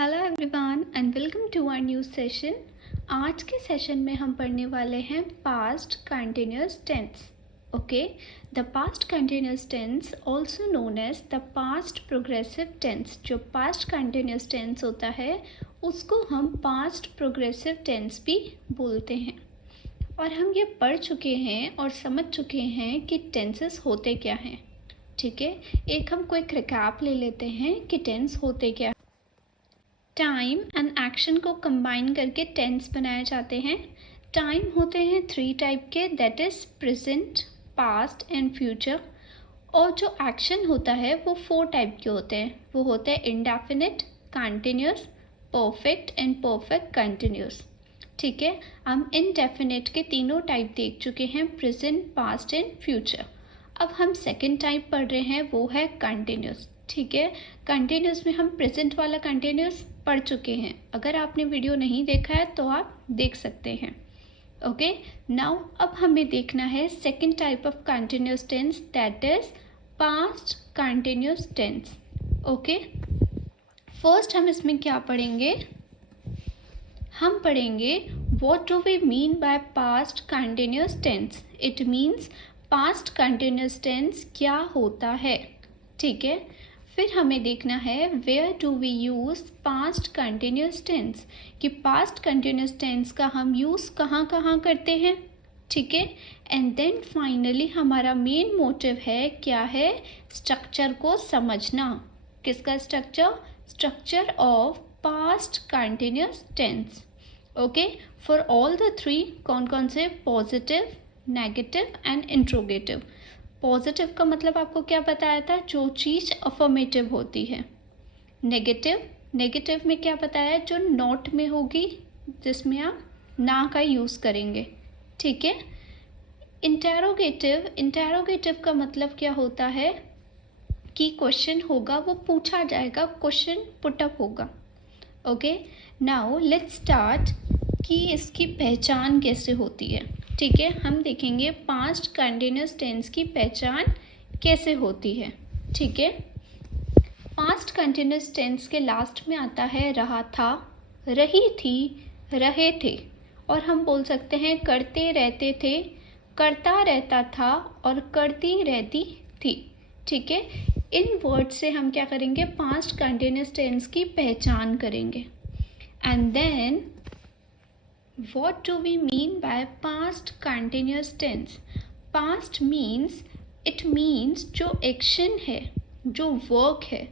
Hello everyone and welcome to our new session. आज के session में हम पढ़ने वाले हैं past continuous tense. Okay, the past continuous tense also known as the past progressive tense. जो पास्ट कंटिन्यूअस टेंस होता है उसको हम पास्ट प्रोग्रेसिव टेंस भी बोलते हैं। और हम ये पढ़ चुके हैं और समझ चुके हैं कि टेंसेस होते क्या हैं। ठीक है, एक हम क्विक रिकैप ले लेते हैं कि टेंस होते क्या। टाइम एंड एक्शन को कंबाइन करके टेंस बनाए जाते हैं। टाइम होते हैं 3 टाइप के, that is present, past and future. और जो एक्शन होता है वो 4 टाइप के होते हैं। वो होते हैं indefinite, continuous, perfect and perfect continuous. ठीक है, हम इंडेफिनिट के तीनों टाइप देख चुके हैं, प्रेजेंट, पास्ट एंड फ्यूचर। अब हम सेकेंड टाइप पढ़ रहे हैं, वो है कंटिन्यूअस। ठीक है, कंटिन्यूअस में हम प्रेजेंट वाला कंटिन्यूअस पढ़ चुके हैं। अगर आपने वीडियो नहीं देखा है तो आप देख सकते हैं। ओके, नाउ अब हमें देखना है second type of continuous tense, that is past continuous tense. Okay, first हम इसमें क्या पढ़ेंगे, हम पढ़ेंगे what do we mean by past continuous tense. It means past continuous tense क्या होता है। ठीक है, फिर हमें देखना है where do we use past continuous tense, कि पास्ट कंटिन्यूअस टेंस का हम यूज़ कहाँ कहाँ करते हैं। ठीक है, एंड देन फाइनली हमारा मेन मोटिव है क्या है, स्ट्रक्चर को समझना। किसका structure? Structure of past continuous tense. Okay, for all the 3, कौन कौन से? Positive, negative and interrogative. Positive का मतलब आपको क्या बताया था, जो चीज़ अफर्मेटिव होती है। नेगेटिव, नेगेटिव में क्या बताया, जो नॉट में होगी, जिसमें आप ना का यूज़ करेंगे। ठीक है, इंटेरोगेटिव, इंटेरोगेटिव का मतलब क्या होता है कि क्वेश्चन होगा, वो पूछा जाएगा, क्वेश्चन पुटअप होगा। ओके, नाउ लेट्स स्टार्ट कि इसकी पहचान कैसे होती है। ठीक है, हम देखेंगे पास्ट कंटिन्यूअस टेंस की पहचान कैसे होती है। ठीक है, पास्ट कंटिन्यूअस टेंस के लास्ट में आता है रहा था, रही थी, रहे थे। और हम बोल सकते हैं करते रहते थे, करता रहता था और करती रहती थी। ठीक है, इन वर्ड से हम क्या करेंगे, पास्ट कंटिन्यूअस टेंस की पहचान करेंगे। And then what do we mean by past continuous tense? Past means, it means जो एक्शन है, जो वर्क है,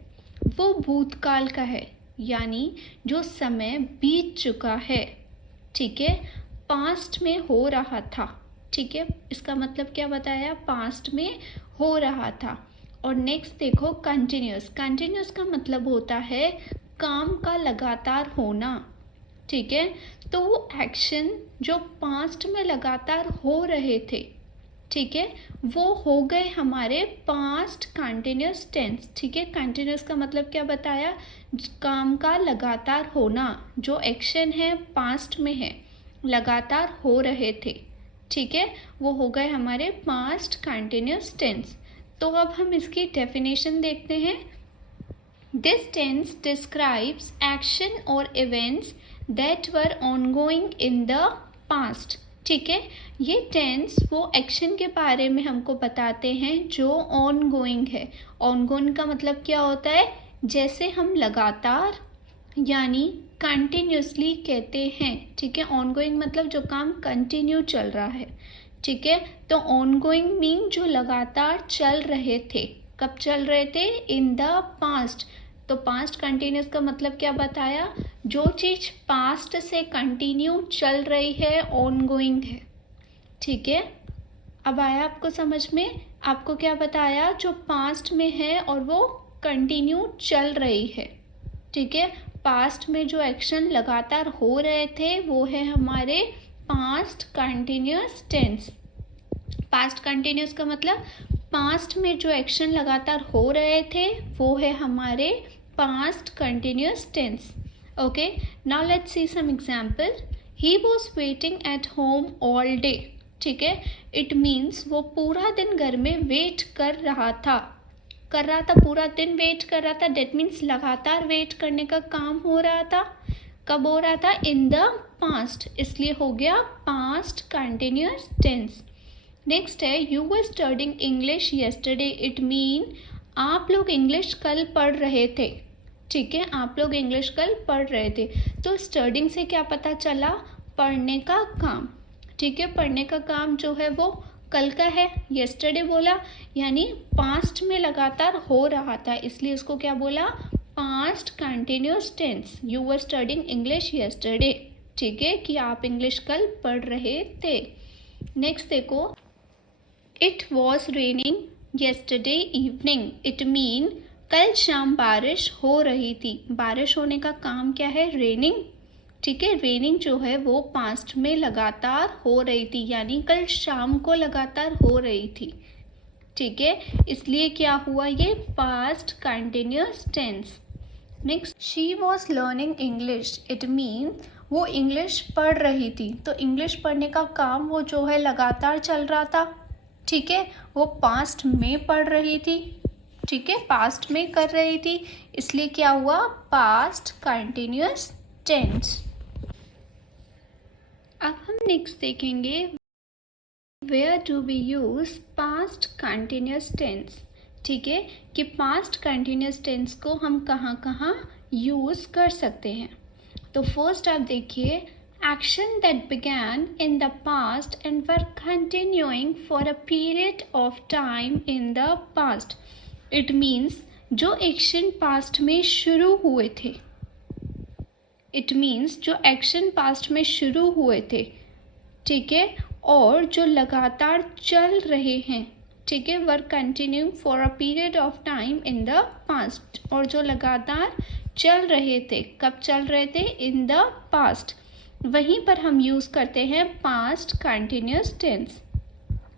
वो भूतकाल का है, यानी जो समय बीत चुका है। ठीक है, पास्ट में हो रहा था। ठीक है, इसका मतलब क्या बताया, पास्ट में हो रहा था। और नेक्स्ट देखो कंटिन्यूअस, कंटिन्यूअस का मतलब होता है काम का लगातार होना। ठीक है, तो वो एक्शन जो पास्ट में लगातार हो रहे थे, ठीक है, वो हो गए हमारे पास्ट कंटिन्यूअस टेंस। ठीक है, कंटिन्यूअस का मतलब क्या बताया, काम का लगातार होना, जो एक्शन है पास्ट में है, लगातार हो रहे थे। ठीक है, वो हो गए हमारे पास्ट कंटिन्यूअस टेंस। तो अब हम इसकी डेफिनेशन देखते हैं। दिस टेंस डिस्क्राइब्स एक्शन और events that were ongoing in the past। ठीक है, ये टेंस वो एक्शन के बारे में हमको बताते हैं जो ongoing है। ongoing का मतलब क्या होता है, जैसे हम लगातार यानी कंटिन्यूसली कहते हैं। ठीक है, ongoing मतलब जो काम कंटिन्यू चल रहा है। ठीक है, तो ongoing मीन जो लगातार चल रहे थे। कब चल रहे थे, इन द पास्ट। तो पास्ट कंटिन्यूस का मतलब क्या बताया, जो चीज़ पास्ट से कंटिन्यू चल रही है, ऑनगोइंग है। ठीक है, अब आया आपको समझ में, आपको क्या बताया, जो पास्ट में है और वो कंटिन्यू चल रही है। ठीक है, पास्ट में जो एक्शन लगातार हो रहे थे वो है हमारे past continuous tense. Past continuous का मतलब पास्ट में जो एक्शन लगातार हो रहे थे वो है हमारे past continuous tense। Okay, now let's see some example। He was waiting at home all day। ठीक है, it means वो पूरा दिन घर में वेट कर रहा था। कर रहा था, पूरा दिन वेट कर रहा था, डेट मीन्स लगातार वेट करने का काम हो रहा था। कब हो रहा था? इन द पास्ट, इसलिए हो गया पास्ट कंटिन्यूअस टेंस। नेक्स्ट है you were studying English yesterday, it mean आप लोग इंग्लिश कल पढ़ रहे थे। ठीक है, आप लोग इंग्लिश कल पढ़ रहे थे। तो स्टडिंग से क्या पता चला? पढ़ने का काम। ठीक है, पढ़ने का काम जो है वो कल का है, येस्टरडे बोला, यानी पास्ट में लगातार हो रहा था, इसलिए इसको क्या बोला? Past continuous tense. You were studying English yesterday. ठीक है, कि आप इंग्लिश कल पढ़ रहे थे। नेक्स्ट देखो, it was raining yesterday evening, it mean कल शाम बारिश हो रही थी। बारिश होने का काम क्या है? रेनिंग। ठीक है, रेनिंग जो है वो पास्ट में लगातार हो रही थी, यानी कल शाम को लगातार हो रही थी। ठीक है, इसलिए क्या हुआ? ये past continuous tense. Next, she was learning English, it mean वो इंग्लिश पढ़ रही थी। तो इंग्लिश पढ़ने का काम वो जो है लगातार चल रहा था। ठीक है, वो पास्ट में पढ़ रही थी। ठीक है, पास्ट में कर रही थी, इसलिए क्या हुआ? Past continuous tense. अब हम नेक्स्ट देखेंगे where do we use past continuous tense. ठीक है, कि पास्ट कंटिन्यूअस टेंस को हम कहाँ कहाँ यूज कर सकते हैं। तो फर्स्ट आप देखिए, action that began in the past and were continuing for a period of time in the past. It means जो एक्शन पास्ट में शुरू हुए थे। इट मीन्स जो एक्शन पास्ट में शुरू हुए थे। ठीक है, और जो लगातार चल रहे हैं। ठीक है, were continuing for a period of time in the past, और जो लगातार चल रहे थे। कब चल रहे थे? इन द पास्ट। वहीं पर हम यूज़ करते हैं पास्ट कंटिन्यूअस टेंस।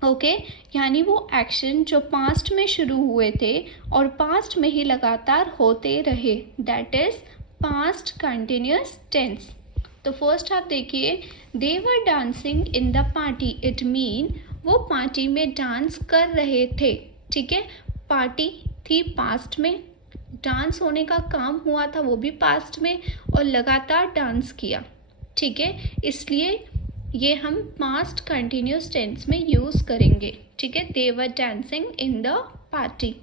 ओके, यानी वो एक्शन जो पास्ट में शुरू हुए थे और पास्ट में ही लगातार होते रहे, that is past continuous tense. तो फर्स्ट आप देखिए, they were dancing in the party, it mean वो पार्टी में डांस कर रहे थे। ठीक है, पार्टी थी पास्ट में, डांस होने का काम हुआ था वो भी पास्ट में, और लगातार डांस किया। ठीक है, इसलिए ये हम पास्ट कंटिन्यूअस टेंस में यूज़ करेंगे। ठीक है, they were dancing in the party.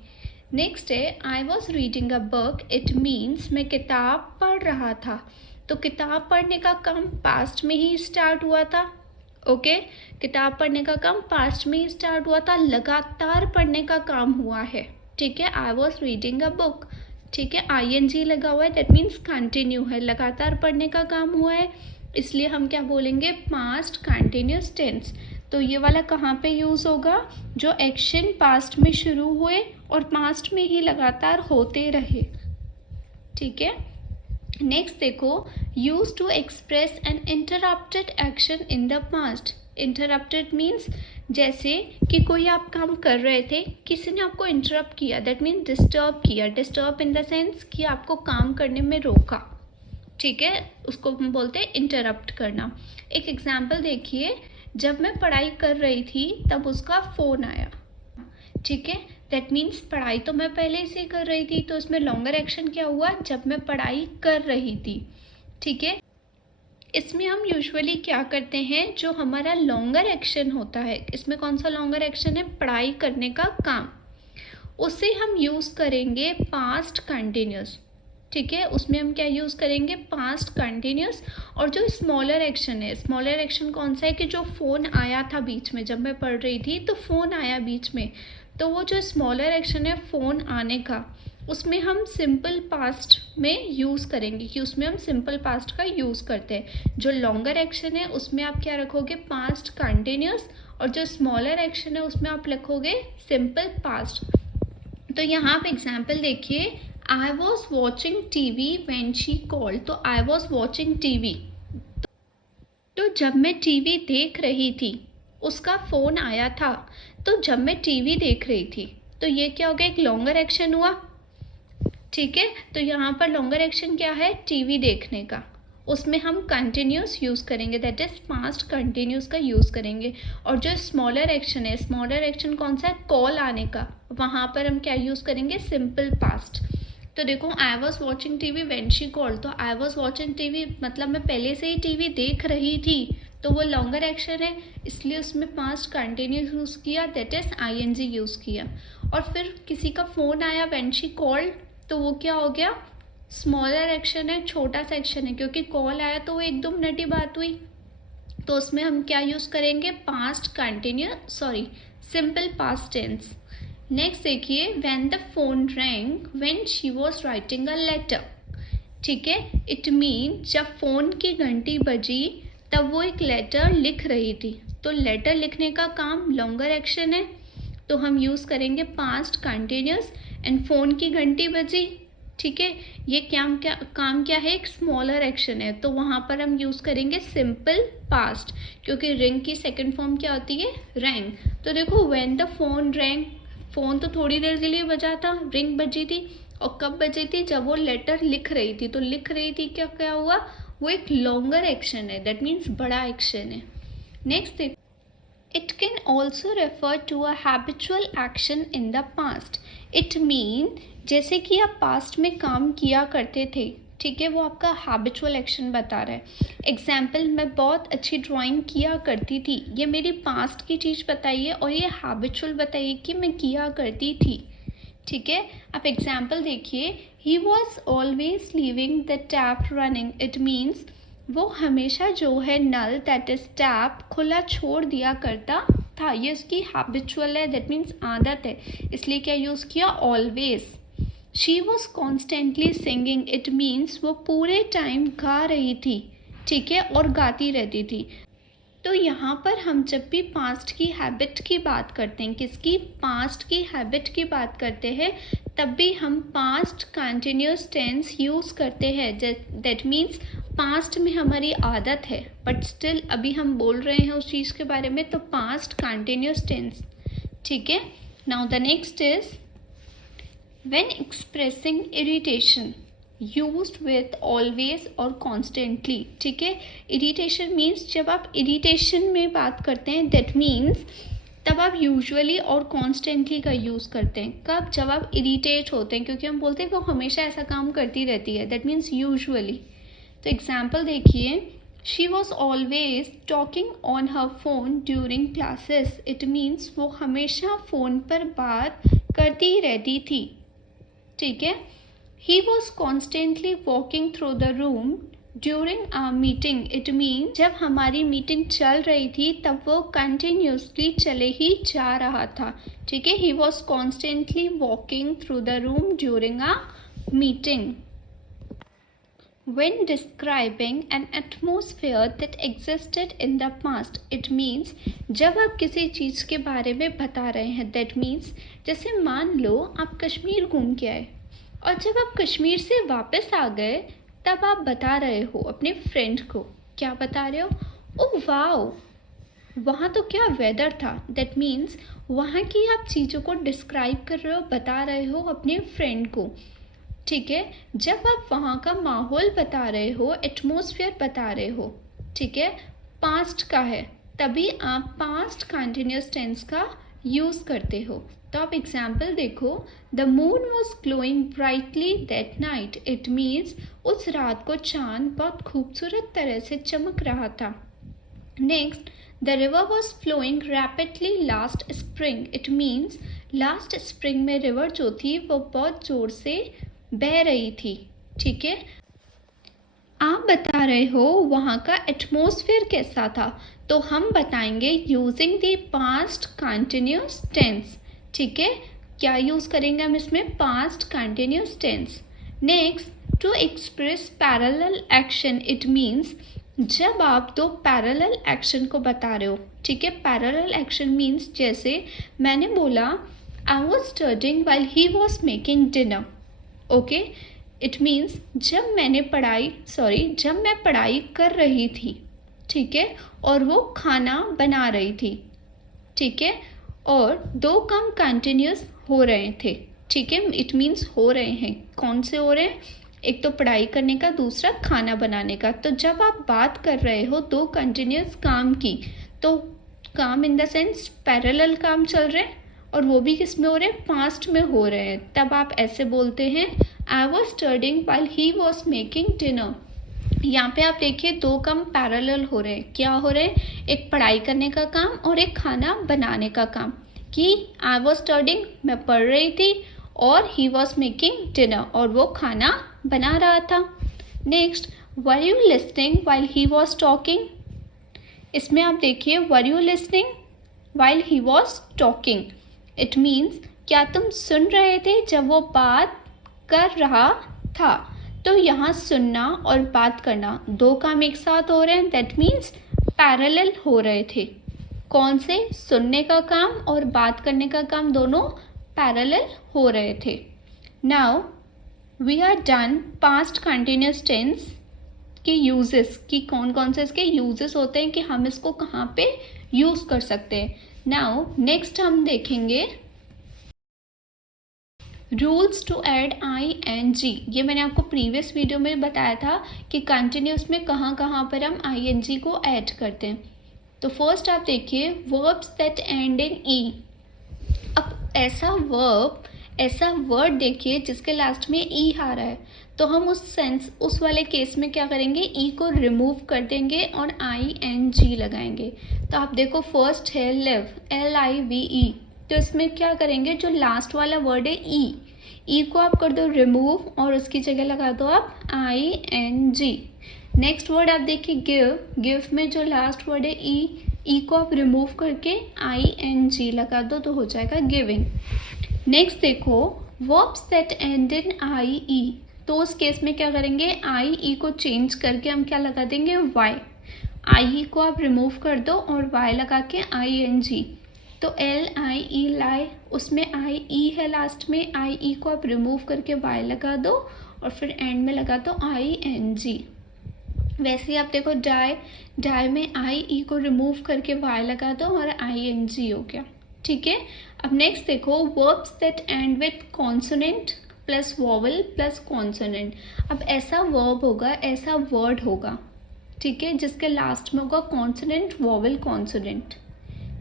Next है I was reading a book, it means मैं किताब पढ़ रहा था। तो किताब पढ़ने का काम पास्ट में ही स्टार्ट हुआ था। ओके, किताब पढ़ने का काम पास्ट में ही स्टार्ट हुआ था, लगातार पढ़ने का काम हुआ है। ठीक है, I was reading a book. ठीक है, ING लगा हुआ है, दैट मीन्स कंटिन्यू है, लगातार पढ़ने का काम हुआ है, इसलिए हम क्या बोलेंगे? Past continuous tense. तो ये वाला कहाँ पे यूज़ होगा? जो एक्शन पास्ट में शुरू हुए और पास्ट में ही लगातार होते रहे। ठीक है, नेक्स्ट देखो, use to express an interrupted action in the past. Interrupted means जैसे कि कोई आप काम कर रहे थे, किसी ने आपको इंटरप्ट किया, दैट मीन डिस्टर्ब किया। डिस्टर्ब इन द सेंस कि आपको काम करने में रोका। ठीक है, उसको हम बोलते हैं इंटरप्ट करना। एक एग्जाम्पल देखिए, जब मैं पढ़ाई कर रही थी तब उसका फ़ोन आया। ठीक है, दैट मीन्स पढ़ाई तो मैं पहले से कर रही थी, तो इसमें लॉन्गर एक्शन क्या हुआ? जब मैं पढ़ाई कर रही थी। ठीक है, इसमें हम यूजुअली क्या करते हैं, जो हमारा लॉन्गर एक्शन होता है, इसमें कौन सा लॉन्गर एक्शन है? पढ़ाई करने का काम, उसे हम यूज़ करेंगे पास्ट कंटिन्यूअस। ठीक है, उसमें हम क्या यूज़ करेंगे? Past continuous. और जो स्मॉलर एक्शन है, स्मॉलर एक्शन कौन सा है? कि जो फ़ोन आया था बीच में, जब मैं पढ़ रही थी तो फ़ोन आया बीच में, तो वो जो स्मॉलर एक्शन है फ़ोन आने का, उसमें हम सिंपल पास्ट में यूज़ करेंगे, कि उसमें हम सिंपल पास्ट का यूज़ करते हैं। जो लॉन्गर एक्शन है उसमें आप क्या रखोगे? पास्ट कंटिन्यूअस, और जो स्मॉलर एक्शन है उसमें आप लिखोगे सिंपल पास्ट। तो यहाँ पे एग्जाम्पल देखिए, I was watching TV when she called। तो आई वॉज वॉचिंग TV, तो जब मैं TV देख रही थी उसका फ़ोन आया था। तो जब मैं TV देख रही थी, तो ये क्या हो गया? एक लॉन्गर एक्शन हुआ। ठीक है, तो यहाँ पर लॉन्गर एक्शन क्या है? TV देखने का, उसमें हम कंटिन्यूस यूज़ करेंगे, दैट इज़ पास्ट कंटिन्यूस का यूज़ करेंगे। और जो स्मॉलर एक्शन है, स्मॉलर एक्शन कौन सा है? कॉल आने का। वहाँ पर हम क्या यूज़ करेंगे, सिंपल पास्ट। तो देखो I was watching TV when she called, तो आई वॉज वॉचिंग टीवी मतलब मैं पहले से ही टीवी देख रही थी, तो वो लॉन्गर एक्शन है, इसलिए उसमें पास्ट कंटिन्यूस यूज़ किया, दैट इज आईएनजी यूज़ किया। और फिर किसी का फ़ोन आया व्हेन शी कॉल्ड, तो वो क्या हो गया, स्मॉलर एक्शन है, छोटा सा एक्शन है, क्योंकि कॉल आया तो वो 1-2 मिनट ही बात हुई, तो उसमें हम क्या यूज़ करेंगे, past continuous simple past tense. Next देखिए, when the phone rang when she was writing a letter, ठीक है, इट मीन जब फ़ोन की घंटी बजी तब वो एक लेटर लिख रही थी, तो लेटर लिखने का काम लॉन्गर एक्शन है, तो हम यूज़ करेंगे पास्ट कंटिन्यूस। एंड फ़ोन की घंटी बजी, ठीक है, ये काम क्या है, एक स्मॉलर एक्शन है, तो वहाँ पर हम यूज़ करेंगे सिंपल पास्ट, क्योंकि रिंग की सेकंड फॉर्म क्या होती है, रैंग। तो देखो when the phone wrong, phone तो थोड़ी देर के लिए बजा था, रिंग बजी थी, और कब बजी थी, जब वो लेटर लिख रही थी, तो लिख रही थी क्या क्या हुआ, वो एक लॉन्गर एक्शन है, दैट मीन्स बड़ा एक्शन है। Next, it can also refer to a habitual action in the past, it mean जैसे कि आप पास्ट में काम किया करते थे, ठीक है, वो आपका हैबिचुअल एक्शन बता रहा है। एग्जाम्पल, मैं बहुत अच्छी ड्राइंग किया करती थी, ये मेरी पास्ट की चीज़ बताइए, और ये हैबिचुअल बताइए कि मैं किया करती थी, ठीक है। आप एग्जाम्पल देखिए, he was always leaving the tap running, it means वो हमेशा जो है नल दैट इज टैप खुला छोड़ दिया करता था, ये उसकी हैबिचुअल है, दैट मीन्स आदत है, इसलिए क्या यूज़ किया, always. She was constantly singing, it means वो पूरे टाइम गा रही थी, ठीक है, और गाती रहती थी। तो यहाँ पर हम जब भी पास्ट की हैबिट की बात करते हैं, किसकी, पास्ट की हैबिट की बात करते हैं, तब भी हम पास्ट कंटिन्यूस टेंस यूज़ करते हैं, दैट मीन्स पास्ट में हमारी आदत है, बट स्टिल अभी हम बोल रहे हैं उस चीज़ के बारे में, तो पास्ट कंटिन्यूस टेंस, ठीक है। Now the next is when expressing irritation used with always और कॉन्स्टेंटली, ठीक है। इरिटेशन मीन्स जब आप इरिटेशन में बात करते हैं, दैट मीन्स तब आप यूजुअली और कॉन्स्टेंटली का यूज़ करते हैं, कब, जब आप इरिटेट होते हैं, क्योंकि हम बोलते हैं वो हमेशा ऐसा काम करती रहती है, दैट मीन्स यूजुअली। तो एग्जाम्पल देखिए, she was always talking on her phone during classes, it means वो हमेशा फ़ोन पर बात करती रहती थी, ठीक है। He was constantly walking through the room during our meeting. It means जब हमारी मीटिंग चल रही थी तब वो continuously चले ही जा रहा था, ठीक है। He was constantly walking through the room during our meeting. When describing an atmosphere that existed in the past, it means जब आप किसी चीज़ के बारे में बता रहे हैं, that means जैसे मान लो आप कश्मीर घूम के आए, और जब आप कश्मीर से वापस आ गए तब आप बता रहे हो अपने फ्रेंड को, क्या बता रहे हो, ओह वाओ, वहाँ तो क्या वेदर था, दैट मीन्स वहाँ की आप चीज़ों को डिस्क्राइब कर रहे हो, बता रहे हो अपने फ्रेंड को, ठीक है। जब आप वहाँ का माहौल बता रहे हो, एटमॉस्फेयर बता रहे हो, ठीक है, पास्ट का है, तभी आप पास्ट कंटिन्यूस टेंस का यूज़ करते हो। तो आप एग्जाम्पल देखो, the moon was glowing brightly that night, it means उस रात को चांद बहुत खूबसूरत तरह से चमक रहा था। Next, the river was flowing rapidly last spring, it means last spring में रिवर जो थी वो बहुत ज़ोर से बह रही थी, ठीक है। आप बता रहे हो वहाँ का एटमॉस्फेयर कैसा था, तो हम बताएंगे using the past continuous tense, ठीक है। क्या यूज़ करेंगे हम इसमें, past continuous tense. Next, to express parallel action, it means जब आप दो पैरेलल एक्शन को बता रहे हो, ठीक है। पैरेलल एक्शन मीन्स जैसे मैंने बोला I was studying while he was making dinner, okay, it means जब मैं पढ़ाई कर रही थी, ठीक है, और वो खाना बना रही थी, ठीक है, और दो काम कंटिन्यूस हो रहे थे, ठीक है, इट मीन्स हो रहे हैं, कौन से हो रहे हैं, एक तो पढ़ाई करने का, दूसरा खाना बनाने का। तो जब आप बात कर रहे हो दो कंटिन्यूस काम की, तो काम इन द सेंस पैरेलल काम चल रहे हैं, और वो भी किस में हो रहे हैं, पास्ट में हो रहे हैं, तब आप ऐसे बोलते हैं I was studying while he was making dinner. यहाँ पे आप देखिए दो काम पैरेलल हो रहे हैं। क्या हो रहे हैं, एक पढ़ाई करने का काम और एक खाना बनाने का काम। कि आई वॉज स्टडिंग, मैं पढ़ रही थी, और ही वॉज मेकिंग डिनर, और वो खाना बना रहा था। Next, were you listening while he was talking. इसमें आप देखिए were you listening while he was talking, it means क्या तुम सुन रहे थे जब वो बात कर रहा था। तो यहाँ सुनना और बात करना दो काम एक साथ हो रहे हैं, दैट मीन्स पैरेलल हो रहे थे। कौन से, सुनने का काम और बात करने का काम दोनों पैरेलल हो रहे थे। Now we are done past continuous tense के यूजेस, कि कौन कौन से इसके यूजेस होते हैं, कि हम इसको कहाँ पे यूज कर सकते हैं। नाउ नेक्स्ट हम देखेंगे रूल्स टू ऐड ING। ये मैंने आपको प्रीवियस वीडियो में बताया था कि कंटिन्यूस में कहाँ कहाँ पर हम ING को ऐड करते हैं। तो फर्स्ट आप देखिए वर्ब्स दैट एंड इन ई। अब ऐसा वर्ड देखिए जिसके लास्ट में ई आ रहा है, तो हम उस वाले केस में क्या करेंगे, ई को रिमूव कर देंगे और ING लगाएंगे। तो आप देखो फर्स्ट है लिव, LIVE, तो इसमें क्या करेंगे, जो लास्ट वाला वर्ड है ई को आप कर दो रिमूव और उसकी जगह लगा दो आप ING। नेक्स्ट वर्ड आप देखिए गिव में जो लास्ट वर्ड है ई को आप रिमूव करके ING लगा दो तो हो जाएगा गिविंग। नेक्स्ट देखो verbs that and in IE, तो उस केस में क्या करेंगे, IE को चेंज करके हम क्या लगा देंगे Y। IE को आप रिमूव कर दो और Y लगा के ING। तो LIE लाई, उसमें IE है लास्ट में, IE को आप रिमूव करके Y लगा दो और फिर एंड में लगा दो ING। वैसे ही आप देखो डाई में IE को रिमूव करके Y लगा दो और ING हो गया। ठीक है, अब नेक्स्ट देखो verbs that and with consonant plus vowel plus consonant. अब ऐसा वर्ब होगा, ऐसा वर्ड होगा, ठीक है, जिसके लास्ट में होगा कॉन्सोनेंट वॉवल कॉन्सोनेंट।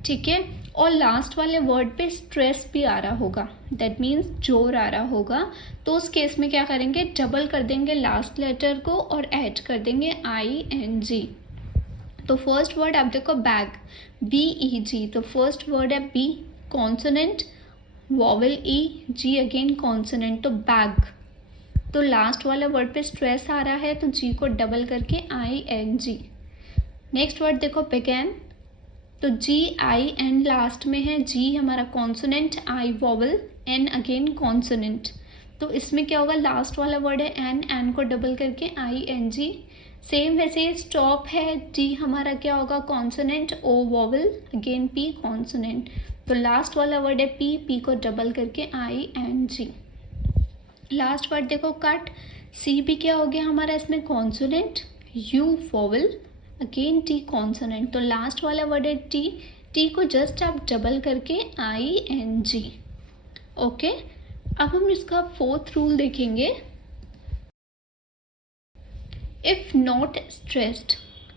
ठीक है, और लास्ट वाले वर्ड पे स्ट्रेस भी आ रहा होगा, दैट मीन्स जोर आ रहा होगा। तो उस केस में क्या करेंगे, डबल कर देंगे लास्ट लेटर को और ऐड कर देंगे ING। तो फर्स्ट वर्ड आप देखो बैग, BEG, तो फर्स्ट वर्ड है B consonant, vowel G again consonant, तो बैग। तो लास्ट वाला वर्ड पे स्ट्रेस आ रहा है तो G को डबल करके ING। नेक्स्ट वर्ड देखो बिगैन, तो GIN लास्ट में है, G हमारा consonant, I vowel, N again consonant. तो इसमें क्या होगा, लास्ट वाला वर्ड है N को डबल करके ING। सेम वैसे स्टॉप है, D हमारा क्या होगा consonant, O vowel, again P consonant. तो लास्ट वाला वर्ड है P को डबल करके ING। लास्ट वर्ड देखो कट, C भी क्या हो गया हमारा इसमें consonant, U vowel, again T consonant. तो लास्ट वाला वर्ड है T को जस्ट आप डबल करके ING। ओके, अब हम इसका फोर्थ रूल देखेंगे, इफ नॉट स्ट्रेस्ड।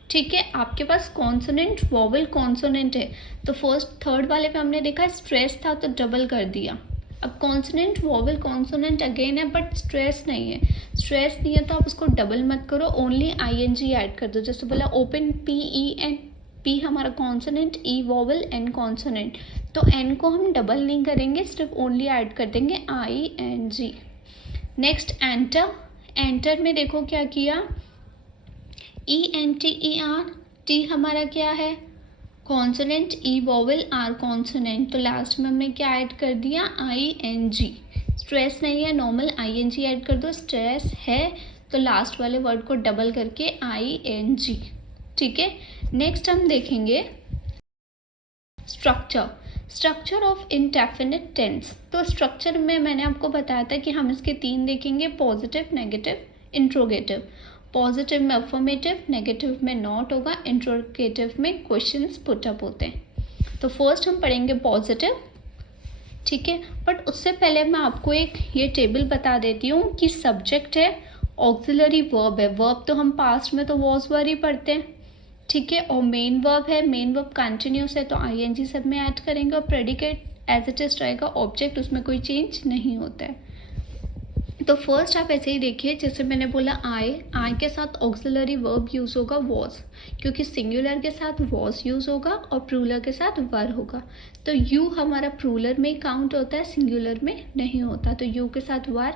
ठीक है, आपके पास कॉन्सोनेंट वॉवल कॉन्सोनेंट है, तो फर्स्ट थर्ड वाले पे हमने देखा स्ट्रेस था तो डबल कर दिया। अब कॉन्सोनेंट वॉवल कॉन्सोनेंट अगेन है बट स्ट्रेस नहीं है, स्ट्रेस नहीं है तो आप उसको डबल मत करो, ओनली ING ऐड कर दो। जैसे बोला ओपन PEN, P हमारा consonant, E vowel, N consonant, तो N को हम डबल नहीं करेंगे, सिर्फ ओनली ऐड कर देंगे ING। नेक्स्ट एंटर, एंटर में देखो क्या किया, ENTER, T हमारा क्या है consonant, E vowel, R consonant, तो लास्ट में हमने क्या ऐड कर दिया ING। स्ट्रेस नहीं है, नॉर्मल ING ऐड कर दो, स्ट्रेस है तो लास्ट वाले वर्ड को डबल करके ING। ठीक है, नेक्स्ट हम देखेंगे स्ट्रक्चर ऑफ इंडेफिनिट टेंस। तो स्ट्रक्चर में मैंने आपको बताया था कि हम इसके तीन देखेंगे, पॉजिटिव, नेगेटिव, इंट्रोगेटिव। पॉजिटिव में अफर्मेटिव, नेगेटिव में नॉट होगा, इंट्रोगेटिव में क्वेश्चंस पुटअप होते हैं। तो फर्स्ट हम पढ़ेंगे पॉजिटिव। ठीक है, बट उससे पहले मैं आपको एक ये टेबल बता देती हूँ कि सब्जेक्ट है, ऑक्सिलरी वर्ब है, वर्ब तो हम पास्ट में तो वॉज वर ही पढ़ते हैं। ठीक है, और मेन वर्ब है, मेन वर्ब कंटिन्यूस है तो ING सब में ऐड करेंगे, और प्रेडिकेट एज इट इज रहेगा, ऑब्जेक्ट उसमें कोई चेंज नहीं होता है। तो फर्स्ट आप ऐसे ही देखिए, जैसे मैंने बोला आई के साथ ऑक्सिलरी वर्ब यूज़ होगा वॉज, क्योंकि सिंगुलर के साथ वॉज यूज़ होगा और प्लूरल के साथ वर होगा। तो यू हमारा प्लूरल में काउंट होता है, सिंगुलर में नहीं होता। तो यू के साथ वर,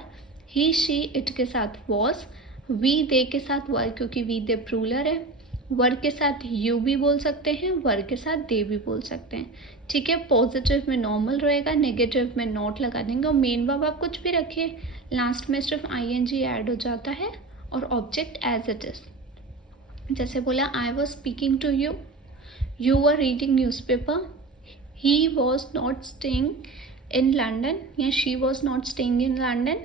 ही शी इट के साथ वॉज, वी दे के साथ वर क्योंकि वी दे प्लूरल है, वर के साथ यू भी बोल सकते हैं, वर के साथ दे भी बोल सकते हैं। ठीक है, पॉजिटिव में नॉर्मल रहेगा, नेगेटिव में नॉट लगा देंगे और मेन वर्ब आप कुछ भी रखिए, लास्ट में सिर्फ आईएनजी ऐड हो जाता है और ऑब्जेक्ट एज इट इज। जैसे बोला I was speaking to you, you were reading newspaper, he was not staying in London या she was not staying in London,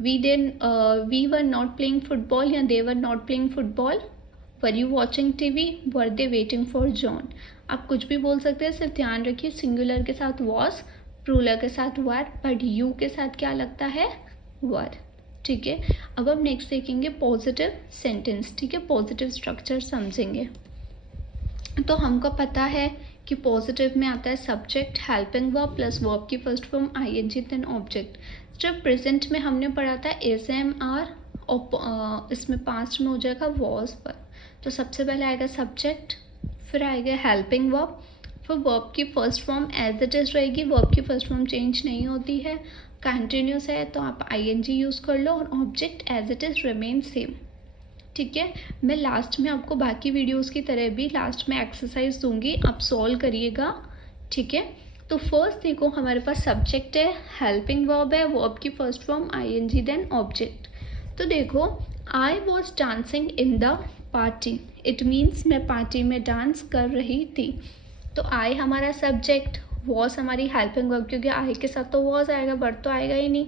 we were not playing football या they were not playing football, were you watching TV, were they waiting for John. आप कुछ भी बोल सकते हैं, सिर्फ ध्यान रखिए सिंगुलर के साथ वॉज, प्लूरल के साथ वर, बट यू के साथ क्या लगता है, वर। ठीक है, अब हम नेक्स्ट देखेंगे पॉजिटिव सेंटेंस। ठीक है, पॉजिटिव स्ट्रक्चर समझेंगे। तो हमको पता है कि पॉजिटिव में आता है subject, helping verb plus verb की first form ING then object. जब प्रेजेंट में हमने पढ़ा था एस एम आर और इसमें पास्ट में हो जाएगा वॉज पर। तो सबसे पहले आएगा सब्जेक्ट, फिर आएगा हेल्पिंग वर्ब, फिर वर्ब की first form as it is रहेगी, वर्ब की फर्स्ट फॉर्म चेंज नहीं होती है, कंटिन्यूस है तो आप आईएनजी यूज़ कर लो और object as it is remain same. ठीक है, मैं लास्ट में आपको बाकी वीडियोस की तरह भी लास्ट में एक्सरसाइज दूंगी, आप सॉल्व करिएगा। ठीक है, तो फर्स्ट देखो हमारे पास सब्जेक्ट है, हेल्पिंग वर्ब है, वर्ब की first form ING then object. तो देखो I was dancing in the party, it means मैं पार्टी में डांस कर रही थी। तो आई हमारा सब्जेक्ट, वॉज हमारी हेल्पिंग वर्ब, क्योंकि आई के साथ तो वॉज आएगा, वर्ब तो आएगा ही नहीं।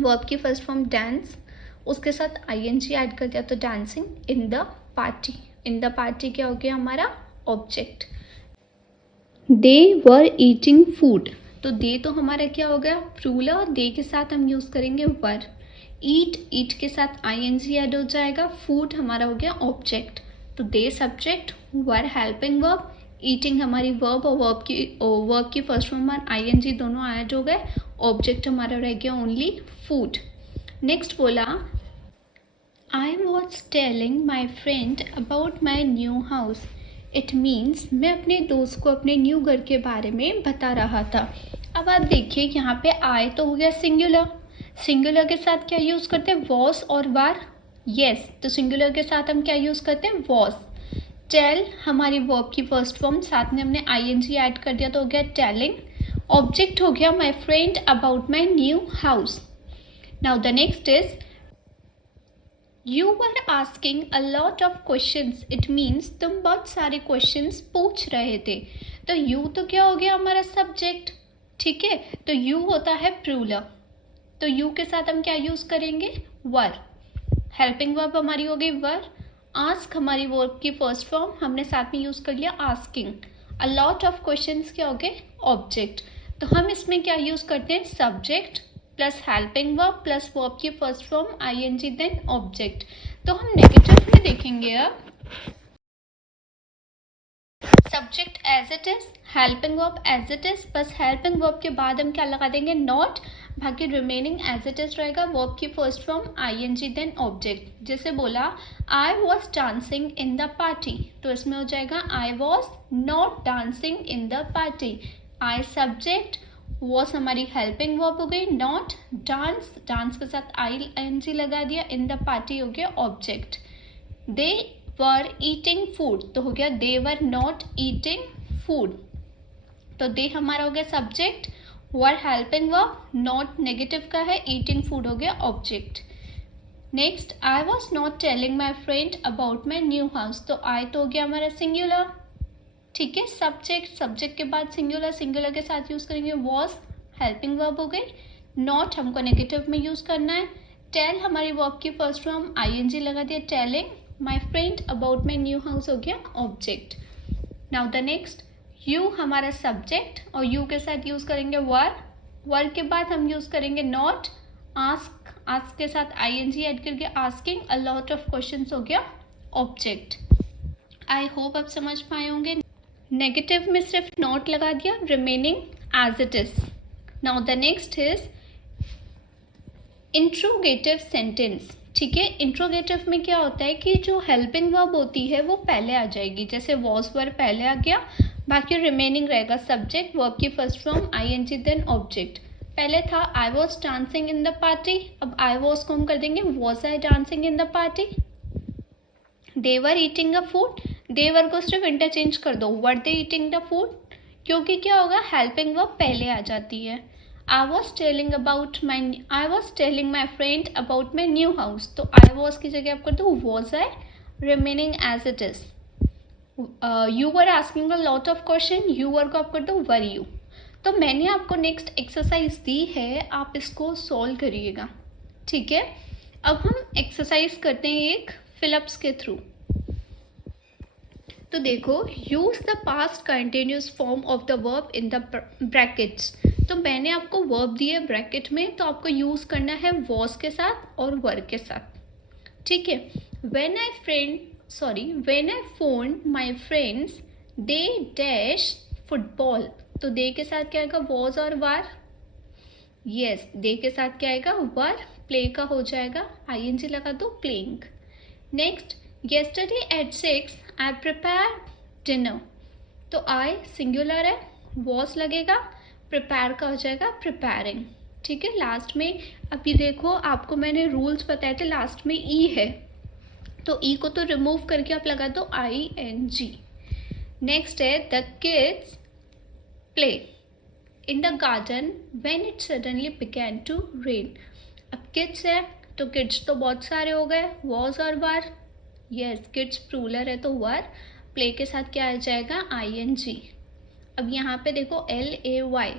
वर्ब की फर्स्ट फॉर्म डांस, उसके साथ आईएनजी ऐड कर दिया तो dancing in the party. In the party क्या हो गया हमारा object. They were eating food, तो दे तो हमारा क्या हो गया प्लूरल, दे के साथ हम यूज करेंगे वर। ईट के साथ आईएनजी ऐड हो जाएगा, फूड हमारा हो गया ऑब्जेक्ट। तो they subject, were helping verb, eating हमारी वर्ब और वर्ब की फर्स्ट फॉर्म और आईएनजी दोनों ऐड हो गए, ऑब्जेक्ट हमारा रह गया ओनली फूड। नेक्स्ट बोला I was telling my friend about my new house, it means मैं अपने दोस्त को अपने न्यू घर के बारे में बता रहा था। अब आप देखिए यहाँ पे आई तो हो गया सिंगुलर, सिंगुलर के साथ क्या यूज़ करते हैं वॉज और वर, यस, तो सिंगुलर के साथ हम क्या यूज़ करते हैं वॉज। टेल हमारी वर्ब की फर्स्ट फॉर्म, साथ में हमने आईएनजी ऐड कर दिया तो हो गया टेलिंग, ऑब्जेक्ट हो गया my friend about my new house. Now the next is you were asking a lot of questions, it means तुम बहुत सारे क्वेश्चंस पूछ रहे थे। तो यू तो क्या हो गया हमारा सब्जेक्ट, ठीक है, तो यू होता है प्लूरल, तो यू के साथ हम क्या यूज़ करेंगे वर। हेल्पिंग वर्ब हमारी हो गई वर, आस्क हमारी वर्ब की फर्स्ट फॉर्म, हमने साथ में यूज़ कर लिया asking, a lot of questions क्या हो गए ऑब्जेक्ट। तो हम इसमें क्या यूज़ करते हैं subject plus helping verb plus verb की first form ING then object. तो हम नेगेटिव में देखेंगे अब subject as it is, helping verb as it is, बस हेल्पिंग वर्ब के बाद हम क्या लगा देंगे नॉट, बाकी रिमेनिंग एज इट इज रहेगा, वर्ब की first form ING then object. जैसे बोला I was dancing in the party, तो इसमें हो जाएगा I was not dancing in the party. I subject, was हमारी हेल्पिंग वर्ब हो गई, नॉट डांस, डांस के साथ आई एन जी लगा दिया, इन द पार्टी हो गया object. They were eating food, तो हो गया दे वर नॉट ईटिंग फूड, तो दे हमारा हो गया subject, were helping verb, not negative का है, ईटिंग फूड हो गया object. Next I was not telling my friend about my new house, तो आई तो हो गया हमारा सिंगुलर, ठीक है, सब्जेक्ट, सब्जेक्ट के बाद सिंगुलर, सिंगुलर के साथ यूज करेंगे वॉज, हेल्पिंग वर्ब हो गई, नॉट हमको नेगेटिव में यूज करना है, टेल हमारी वर्ब की फर्स्ट फॉर्म आईएनजी लगा दिया, telling my friend about my new house हो गया object. Now the next you हमारा सब्जेक्ट और यू के साथ यूज करेंगे वर, वर के बाद हम यूज करेंगे नॉट, आस्क, आस्क के साथ आईएनजी ऐड करके asking a lot of questions हो गया ऑब्जेक्ट। आई होप आप समझ पाए होंगे। नेगेटिव में सिर्फ नॉट लगा दिया, remaining as it is. Now the next is interrogative sentence. ठीक है, इंट्रोगेटिव में क्या होता है कि जो हेल्पिंग वर्ब होती है वो पहले आ जाएगी. जैसे वॉज वर्ब पहले आ गया, बाकी रिमेनिंग रहेगा सब्जेक्ट, वर्ब की first form ING then object. पहले था I was dancing in the party, अब आई वॉज को हम कर देंगे was I dancing in the party. They were eating a food, they were को सिर्फ इंटरचेंज कर दो, were they eating the food, क्योंकि क्या होगा हेल्पिंग वर्ब पहले आ जाती है. I was telling my friend about my new house. तो I was की जगह आप कर दो was I, remaining as it is. You were asking a lot of question, you were को आप कर दो were you. तो मैंने आपको नेक्स्ट एक्सरसाइज दी है, आप इसको सॉल्व करिएगा. ठीक है, अब हम एक्सरसाइज करते हैं एक फिलअप्स के थ्रू. तो देखो, use the past continuous form of the verb in the brackets. तो मैंने आपको वर्ब दिए ब्रैकेट में, तो आपको यूज करना है वॉज के साथ और वर के साथ. ठीक है, when I phone my friends they dash football. तो दे के साथ क्या आएगा, वॉज और वार. यस, दे के साथ क्या आएगा, वर. प्ले का हो जाएगा, आईएनजी लगा दो, playing. Next, yesterday at 6 I prepared dinner. तो I सिंगुलर है, was लगेगा, prepare का हो जाएगा preparing. ठीक है, लास्ट में अभी देखो आपको मैंने रूल्स बताए थे, लास्ट में ई है तो ई को तो रिमूव करके आप लगा दो ING. नेक्स्ट है the kids play in the garden when it suddenly began to rain. अब किड्स है तो किड्स तो बहुत सारे हो गए, was और वर. यस, किड्स प्लूरल है तो वर. प्ले के साथ क्या आ जाएगा, ING. अब यहाँ पे देखो LAY,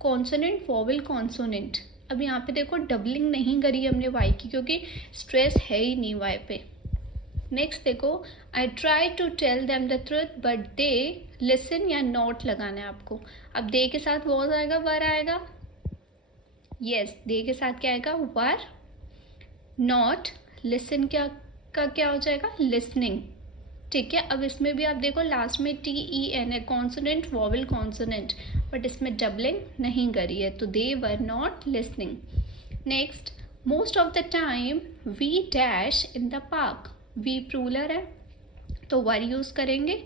कॉन्सोनेंट वॉवल कॉन्सोनेंट. अब यहाँ पे देखो डबलिंग नहीं करी हमने वाई की, क्योंकि स्ट्रेस है ही नहीं वाई पे. नेक्स्ट देखो, I try to tell them the truth but they listen या नॉट लगाना है आपको. अब दे के साथ वॉज आएगा, वर आएगा. यस, दे के साथ क्या आएगा, वर. नॉट, लिसन क्या हो जाएगा, लिसनिंग. ठीक है, अब इसमें भी आप देखो लास्ट में TEN है, कॉन्सोनेंट वॉवल कॉन्सोनेंट, बट इसमें डबलिंग नहीं करी है, तो they were not listening. Next, most of the time we dash in the park. We plural है तो वर यूज करेंगे.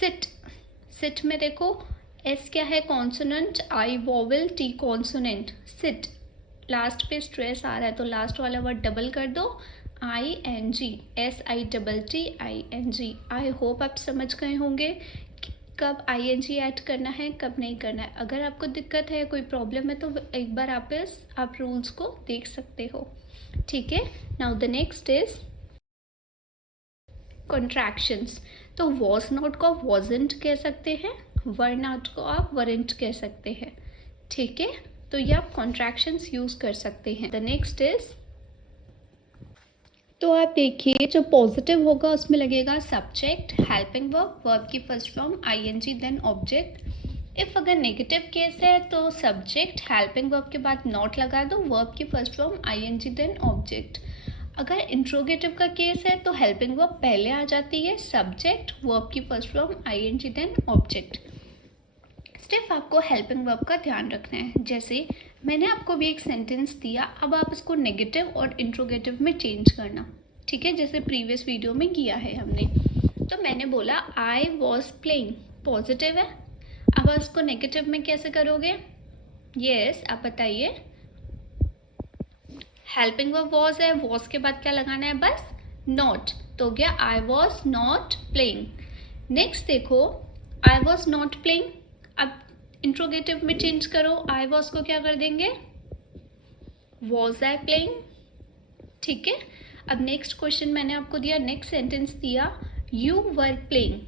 सिट में देखो एस क्या है, consonant, I vowel, T consonant. Sit, last पे स्ट्रेस आ रहा है तो लास्ट वाला वर्ड डबल कर दो, ING, SITTING. आई होप आप समझ गए होंगे कि कब ING ऐड करना है, कब नहीं करना है. अगर आपको दिक्कत है, कोई प्रॉब्लम है, तो एक बार आप रूल्स को देख सकते हो. ठीक है, now the next is contractions. तो वॉज नॉट को आप वॉजेंट कह सकते हैं, वर नॉट को आप वरेंट कह सकते हैं. ठीक है, तो ये आप कॉन्ट्रैक्शंस यूज कर सकते हैं. द नेक्स्ट इज, तो आप देखिए जो पॉजिटिव होगा उसमें लगेगा सब्जेक्ट, हेल्पिंग वर्ब, वर्ब की first form ING then object. If अगर नेगेटिव केस है तो सब्जेक्ट, हेल्पिंग वर्ब के बाद नॉट लगा दो, वर्ब की first form ING then object. अगर इंट्रोगेटिव का केस है तो हेल्पिंग वर्ब पहले आ जाती है, सब्जेक्ट, वर्ब की first form ING then object. सिर्फ आपको हेल्पिंग वर्ब का ध्यान रखना है. जैसे मैंने आपको भी एक सेंटेंस दिया, अब आप इसको नेगेटिव और इंट्रोगेटिव में चेंज करना. ठीक है, जैसे प्रीवियस वीडियो में किया है हमने. तो मैंने बोला आई वॉज प्लेइंग, पॉजिटिव है. अब आप इसको नेगेटिव में कैसे करोगे, यस आप बताइए. हेल्पिंग वर्ब वॉज है, वॉज के बाद क्या लगाना है, बस नॉट. तो हो गया आई वॉज नॉट प्लेइंग. नेक्स्ट देखो, आई वॉज नॉट प्लेइंग. अब इंट्रोगेटिव में चेंज करो, आई वॉज को क्या कर देंगे, वॉज आई प्लेइंग. ठीक है, अब नेक्स्ट क्वेश्चन मैंने आपको दिया, नेक्स्ट सेंटेंस दिया, यू वर प्लेइंग.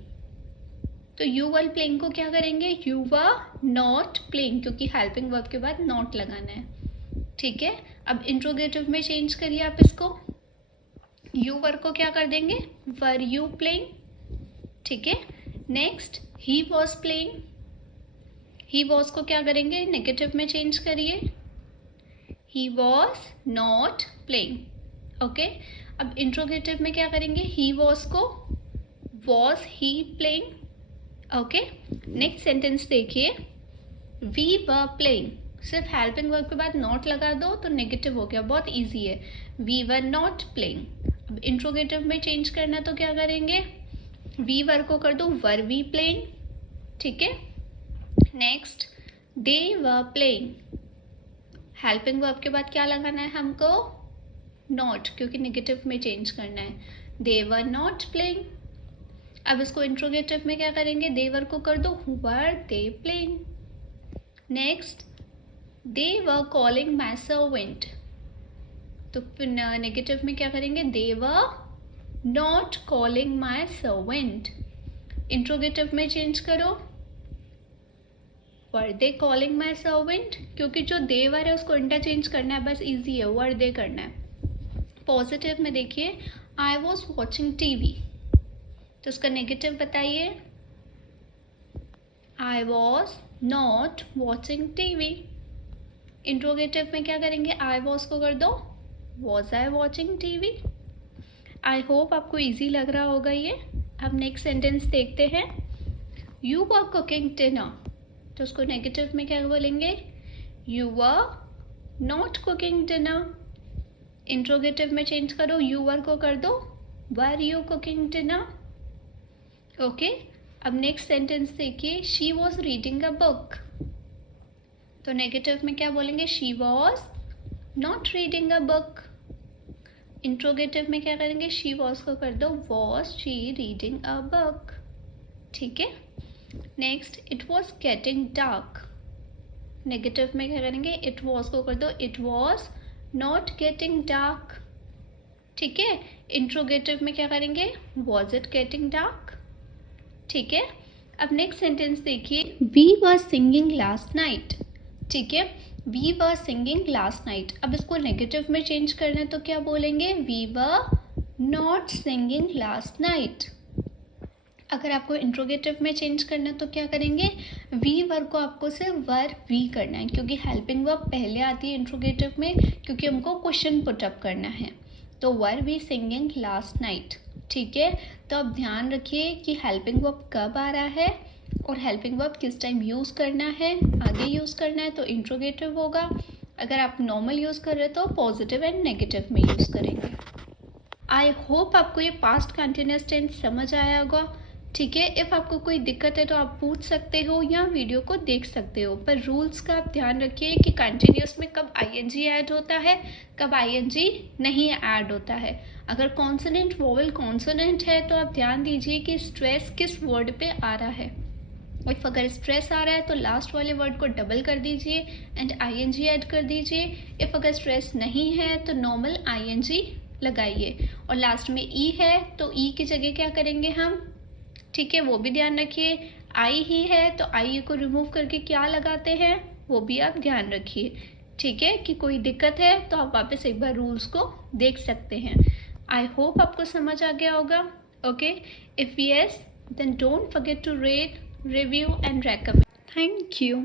तो यू वर प्लेइंग को क्या करेंगे, यू वर नॉट प्लेइंग, क्योंकि हेल्पिंग वर्ब के बाद नॉट लगाना है. ठीक है, अब इंट्रोगेटिव में चेंज करिए आप इसको, यू वर को क्या कर देंगे, वर यू प्लेइंग. ठीक है, next he was playing. He was को क्या करेंगे, नेगेटिव में चेंज करिए, ही वॉज नॉट प्लेइंग. ओके, अब इंट्रोगेटिव में क्या करेंगे, ही वॉज को was he playing. Okay, next sentence देखिए, वी वर प्लेइंग, सिर्फ हेल्पिंग वर्ब के बाद नॉट लगा दो तो नेगेटिव हो गया, बहुत इजी है. We were not playing. अब इंट्रोगेटिव में चेंज करना तो क्या करेंगे, वी वर को कर दो वर वी प्लेइंग. ठीक है. Next, they were playing. Helping verb के बाद क्या लगाना है हमको, नॉट, क्योंकि नेगेटिव में चेंज करना है. They were not playing. अब इसको इंट्रोगेटिव में क्या करेंगे, दे वर को कर दो were they playing. Next, they were calling my servant. तो नेगेटिव में क्या करेंगे, they were not calling my servant. Interrogative में चेंज करो, were they calling my servant, क्योंकि जो दे वर है उसको इंटरचेंज करना है, बस इजी है, वर दे करना है. पॉजिटिव में देखिए, आई वॉज वॉचिंग टीवी, तो उसका नेगेटिव बताइए, आई was not watching TV. Interrogative में क्या करेंगे, आई वॉज को कर दो was I watching TV. I hope आपको इजी लग रहा होगा ये. अब नेक्स्ट सेंटेंस देखते हैं. यू वर कुकिंग डिनर, तो उसको नेगेटिव में क्या बोलेंगे, you were not cooking dinner. Interrogative में चेंज करो, यू वर को कर दो were you cooking dinner. Okay. अब नेक्स्ट सेंटेंस देखिए, she was reading a book, तो नेगेटिव में क्या बोलेंगे, she was not reading a book. Interrogative में क्या करेंगे, शी वॉज को कर दो was she reading a book. ठीक है. Next, it was getting dark. Negative में क्या करेंगे, इट वॉज को कर दो it was not getting dark. ठीक है. इंट्रोगेटिव में क्या करेंगे, वॉज इट गेटिंग डार्क. ठीक है. अब नेक्स्ट सेंटेंस देखिए, we were singing last night. ठीक है, we were singing last night. अब इसको नेगेटिव में चेंज करना है तो क्या बोलेंगे, we were not singing last night. अगर आपको इंट्रोगेटिव में चेंज करना है तो क्या करेंगे, वी वर को आपको सिर्फ वर वी करना है, क्योंकि हेल्पिंग वर्ब पहले आती है इंट्रोगेटिव में, क्योंकि हमको क्वेश्चन पुटअप करना है. तो were we singing last night. ठीक है. तो अब ध्यान रखिए कि हेल्पिंग वर्ब कब आ रहा है और हेल्पिंग वर्ब किस टाइम यूज़ करना है. आगे यूज़ करना है तो इंट्रोगेटिव होगा, अगर आप नॉर्मल यूज़ कर रहे हो तो पॉजिटिव एंड नेगेटिव में यूज़ करेंगे. आई होप आपको ये पास्ट कंटिन्यूअस टेंस समझ आया होगा. ठीक है. इफ़ आपको कोई दिक्कत है तो आप पूछ सकते हो या वीडियो को देख सकते हो, पर रूल्स का आप ध्यान रखिए कि कंटिन्यूअस में कब आईएनजी ऐड होता है, कब आईएनजी नहीं ऐड होता है. अगर कॉन्सोनेंट वोवेल कॉन्सोनेंट है तो आप ध्यान दीजिए कि स्ट्रेस किस वर्ड पे आ रहा है. इफ अगर स्ट्रेस आ रहा है तो लास्ट वाले वर्ड को डबल कर दीजिए एंड आईएनजी ऐड कर दीजिए. इफ अगर स्ट्रेस नहीं है तो नॉर्मल आईएनजी लगाइए. और लास्ट में ई है तो ई की जगह क्या करेंगे हम, ठीक है, वो भी ध्यान रखिए. आई ही है तो आई को रिमूव करके क्या लगाते हैं, वो भी आप ध्यान रखिए. ठीक है. कि कोई दिक्कत है तो आप वापस एक बार रूल्स को देख सकते हैं. आई होप आपको समझ आ गया होगा. Okay. If yes, then don't forget to rate, review and recommend. Thank you.